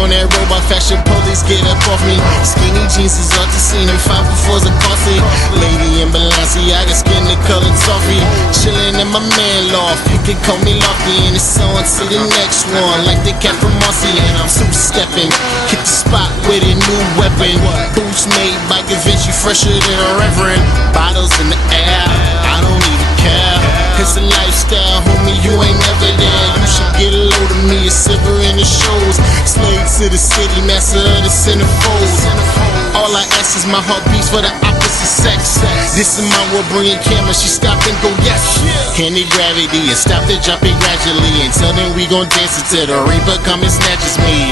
on that robot fashion, police get up off me. Skinny jeans is off the scene, and 504s are costly. Lady in Balenciaga, skin the color toffee. Chillin' in my man loft, you can call me Lofty. And it's on to the next one, like the cat from Mossy. And I'm two-stepping, hit the spot with a new weapon. Boots made by Da Vinci, fresher than a reverend. Bottles in the air, I don't even care. It's a lifestyle, homie, you ain't never there. You should get a load of me, a silver in the shows. Slave to the city, master of the centerfold. All I ask is my heart beats for the opposite sex. This is my world, bring your camera, she stop and go yes. Anti-gravity and stop to drop it gradually. And tell them we gon' dance until the reaper come and snatches me.